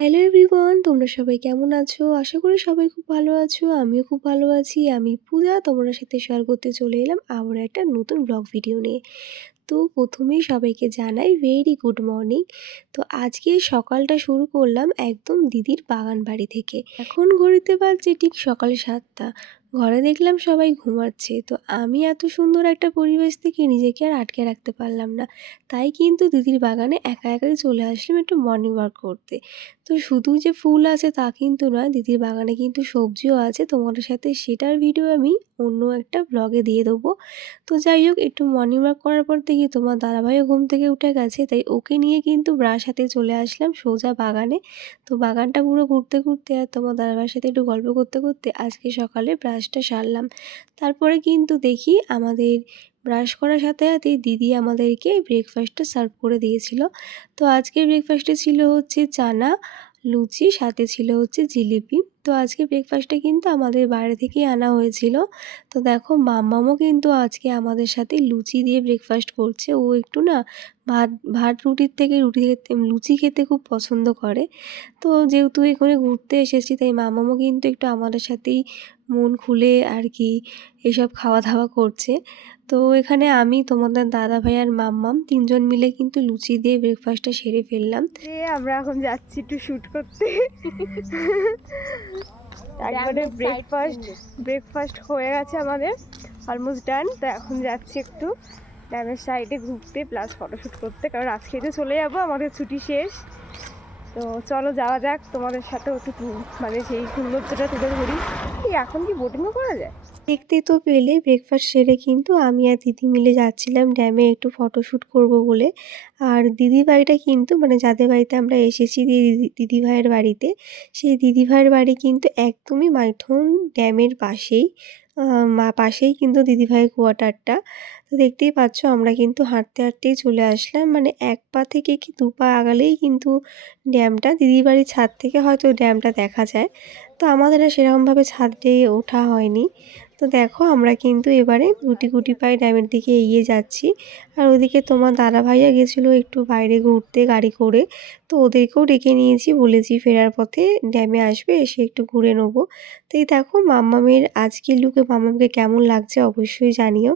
Hello everyone তোমরা সবাই কেমন আছো? আশা করি সবাই খুব ভালো আছো, আমিও খুব ভালো আছি। আমি পূজা, তোমাদের সাথে শেয়ার করতে চলে এলাম আবার একটা নতুন ব্লগ ভিডিও নিয়ে। তো প্রথমেই সবাইকে জানাই ভেরি গুড মর্নিং তো আজকে সকালটা শুরু করলাম একদম দিদির বাগান বাড়ি থেকে। এখন ঘড়িতে বাজছে ঠিক সকাল সাতটা। ঘরে দেখলাম সবাই ঘুমাচ্ছে। তো আমি এত সুন্দর একটা পরিবেশ থেকে নিজেকে আর আটকে রাখতে পারলাম না। তাই কিন্তু দিদির বাগানে একা একাই চলে আসলাম একটু মর্নিং ওয়াক করতে। তো শুধু যে ফুল আছে তা কিন্তু নয়, দিদির বাগানে কিন্তু সবজিও আছে। তোমাদের সাথে সেটার ভিডিও আমি অন্য একটা ব্লগে দিয়ে দেবো। তো যাই হোক, একটু মর্নিং ওয়াক করার পর দেখি তোমার দাদাভাইও ঘুম থেকে উঠে গেছে। তাই ওকে নিয়ে কিন্তু ব্রাশ হাতে চলে আসলাম সোজা বাগানে। তো বাগানটা পুরো ঘুরতে ঘুরতে আর তোমার দাদাভাইয়ের সাথে একটু গল্প করতে করতে আজকে সকালে ব্রাশটা সারলাম। তারপরে কিন্তু দেখি আমাদের ব্রাশ করার সাথে সাথে দিদি আমাদেরকে ব্রেকফাস্টটা সার্ভ করে দিয়েছিল। তো আজকের ব্রেকফাস্টে ছিল হচ্ছে চানা, লুচি, সাথে ছিল হচ্ছে জিলিপি। তো আজকে ব্রেকফাস্টটা কিন্তু আমাদের বাইরে থেকেই আনা হয়েছিল। তো দেখো মাম্মামও কিন্তু আজকে আমাদের সাথে লুচি দিয়ে ব্রেকফাস্ট করছে। ও একটু না ভাত ভাত রুটির থেকে রুটি খেতে লুচি খেতে খুব পছন্দ করে। তো যেহেতু এখানে ঘুরতে এসেছি তাই মামামও কিন্তু একটু আমাদের সাথেই মন খুলে আর কি এসব খাওয়া দাওয়া করছে। তো এখানে আমি তোমাদের দাদা ভাই আর মাম্মাম তিনজন মিলে কিন্তু লুচি দিয়ে ব্রেকফাস্টটা সেরে ফেললাম। আমরা এখন যাচ্ছি একটু শুট করতে। একবারে ব্রেকফাস্ট ব্রেকফাস্ট হয়ে গেছে আমাদের অলমোস্ট ডান তো এখন যাচ্ছি একটু ড্যামের সাইডে ঘুরতে প্লাস ফটোশ্যুট করতে কারণ আজকে তো চলে যাব আমাদের ছুটি শেষ। তো চলো যাওয়া যাক তোমাদের সাথেও একটু মানে সেই সৌন্দর্যটা তুলে ধরি। এই এখন কি বোটিংও করা যায়? দেখতেই তো পেলে ব্রেকফাস্ট সেরে কিন্তু আমি আর দিদি মিলে যাচ্ছিলাম ড্যামে একটু ফটোশ্যুট করব বলে। আর দিদি বাড়িটা কিন্তু মানে যাদের বাড়িতে আমরা এসেছি দিদি ভাইয়ের বাড়িতে, সেই দিদি ভাইয়ের বাড়ি কিন্তু একদমই মাইথন ড্যামের পাশেই। মা পাশেই কিন্তু দিদি ভাইয়ের কোয়ার্টারটা তো দেখতেই পাচ্ছ আমরা কিন্তু হাঁটতে, হাঁটতেই চলে আসলাম। মানে এক পা থেকে কি দু পা আগালেই কিন্তু ড্যামটা দিদির বাড়ির ছাদ থেকে হয়তো ড্যামটা দেখা যায়। তো আমাদের সেরকমভাবে ছাদে ওঠা হয়নি। তো দেখো আমরা কিন্তু এবারে গুটি গুটি পায়ে ড্যামের দিকে এগিয়ে যাচ্ছি। আর ওদিকে তোমার দাদা ভাইয়া গেছিল একটু বাইরে ঘুরতে গাড়ি করে। তো ওদেরকেও ডেকে নিয়েছি, বলেছি ফেরার পথে ড্যামে আসবে, এসে একটু ঘুরে নেব। তো এই দেখো মাম্মামের আজকের লুকে মাম্মামকে কেমন লাগছে অবশ্যই জানিও।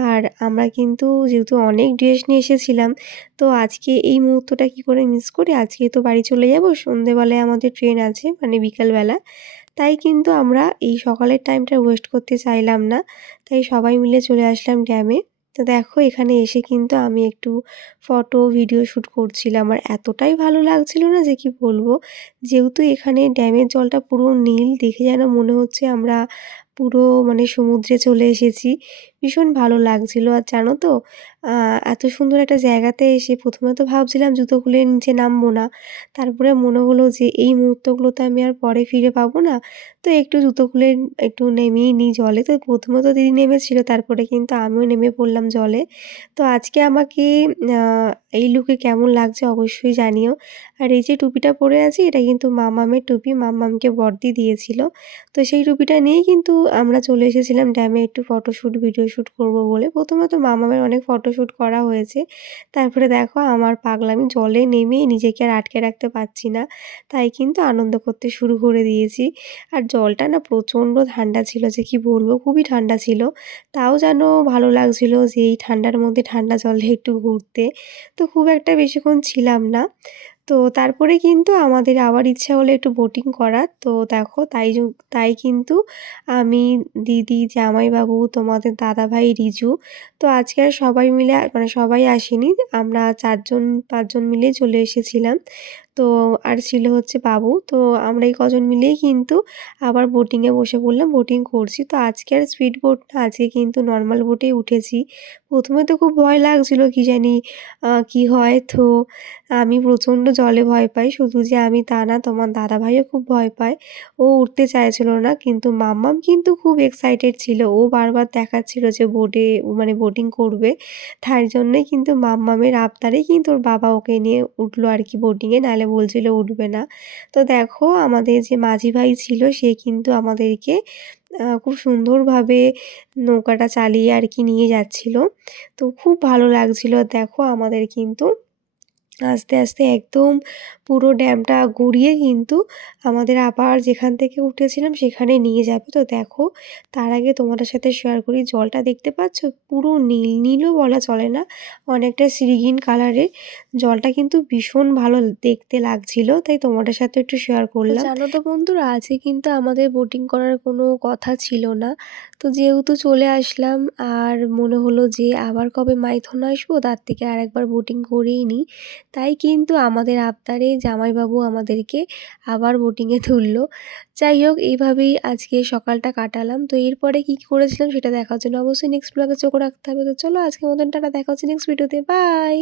আর আমরা কিন্তু যেহেতু অনেক ড্রেস নিয়ে এসেছিলাম, তো আজকে এই মুহূর্তটা কি করে মিস করি? আজকে তো বাড়ি চলে যাব, সন্ধেবেলায় আমাদের ট্রেন আছে মানে বিকালবেলা। তাই কিন্তু আমরা এই সকালের টাইমটা ওয়েস্ট করতে চাইলাম না। তাই সবাই মিলে চলে আসলাম ড্যামে তো দেখো, এখানে এসে কিন্তু আমি একটু ফটো ভিডিও শ্যুট করছিলাম। আমার এতটাই ভালো লাগছিল না যে কি বলব? যেহেতু এখানে ড্যামের জলটা পুরো নীল, দেখে যেন মনে হচ্ছে আমরা পুরো মানে সমুদ্রে চলে এসেছি। ভীষণ ভালো লাগছিল। আর জানো তো এত সুন্দর একটা জায়গাতে এসে প্রথমে তো ভাবছিলাম জুতো খুলে নিচে নামবো না। তারপরে মনে হলো যে এই মুহূর্তগুলো তো আমি আর পরে ফিরে পাবো না। তো একটু জুতো খুলে একটু নেমেই নিই জলে। তো প্রথমে তো দিদি নেমেছিল, তারপরে কিন্তু আমিও নেমে পড়লাম জলে। তো আজকে আমাকে এই লুকে কেমন লাগছে অবশ্যই জানিও। আর এই যে টুপিটা পরে আছি, এটা কিন্তু মামামের টুপি, মামামকে বর্দি দিয়েছিল। তো সেই টুপিটা নিয়েই কিন্তু আমরা চলে এসেছিলাম ড্যামে একটু ফটোশ্যুট ভিডিও শ্যুট করব বলে। প্রথমে তো মামামের অনেক ফটোশ্যুট করা হয়েছে। তারপরে দেখো আমার পাগলামি জলে নেমেই নিজেকে আর আটকে রাখতে পারছি না। তাই কিন্তু আনন্দ করতে শুরু করে দিয়েছি। আর জলটা না প্রচণ্ড ঠান্ডা ছিল যে কি বলব, খুবই ঠান্ডা ছিল। তাও যেন ভালো লাগছিল যে এই ঠান্ডার মধ্যে ঠান্ডা জলে একটু ঘুরতে। তো খুব একটা বেশিক্ষণ ছিলাম না। তো তারপরে কিন্তু আমাদের আবার ইচ্ছা হলো একটু বোটিং করার তো দেখো তাই তাই কিন্তু আমি দিদি, জামাইবাবু, তোমাদের দাদাভাই, রিজু, তো আজকে আর সবাই মিলে মানে সবাই আসেনি। আমরা চারজন, পাঁচজন মিলে চলে এসেছিলাম। তো আর ছিল হচ্ছে বাবু। তো আমরা এই কজন মিলেই কিন্তু আবার বোটিংয়ে বসে পড়লাম বোটিং করছি। তো আজকে আর স্পিড বোট না, আজকে কিন্তু নর্মাল বোটেই উঠেছি। প্রথমে তো খুব ভয় লাগছিল কি জানি কি হয়? তো আমি প্রচণ্ড জলে ভয় পাই। শুধু যে আমি তা না, তোমার দাদা ভাইও খুব ভয় পায়। ও উঠতে চাইছিল না, কিন্তু মাম্মাম কিন্তু খুব এক্সাইটেড ছিল। ও বারবার দেখাচ্ছিল যে বোটে মানে বোটিং করবে। তার জন্যই কিন্তু মাম্মামের আবদারেই কিন্তু ওর বাবা ওকে নিয়ে উঠল আর কি বোটিংয়ে নাহলে বলছিল, উঠবে না। তো দেখো, আমাদের যে মাঝি ভাই ছিল, সে কিন্তু আমাদেরকে খুব সুন্দরভাবে নৌকাটা চালিয়ে আর কি নিয়ে যাচ্ছিল। তো খুব ভালো লাগছিল। দেখো, আমাদের কিন্তু আস্তে আস্তে একদম পুরো ড্যামটা ঘুরিয়ে কিন্তু আমাদের আবার যেখান থেকে উঠেছিলাম সেখানে নিয়ে যাবে। তো দেখো তার আগে তোমাদের সাথে শেয়ার করি জলটা দেখতে পাচ্ছ? পুরো নীল নীলও বলা চলে না অনেকটা সিরিগিন কালারের। জলটা কিন্তু ভীষণ ভালো দেখতে লাগছিল তাই তোমাদের সাথে একটু শেয়ার করলাম। জানো তো বন্ধুরা আজকে কিন্তু আমাদের বোটিং করার কোনো কথা ছিল না। তো যেহেতু চলে আসলাম আর মনে হলো যে আবার কবে মাইথন আসব তার থেকে আর একবার বোটিং করেই নিই। তাই কিন্তু আমাদের আবদারে জামাইবাবু আমাদেরকে আবার বোটিংয়ে তুললো। যাই হোক, এইভাবেই আজকে সকালটা কাটালাম। তো এরপরে কী করেছিলাম সেটা দেখার জন্য অবশ্যই নেক্সট ব্লগে চোখ রাখতে হবে। তো চলো আজকে মতন টাটা, দেখা হচ্ছে নেক্সট ভিডিওতে বাই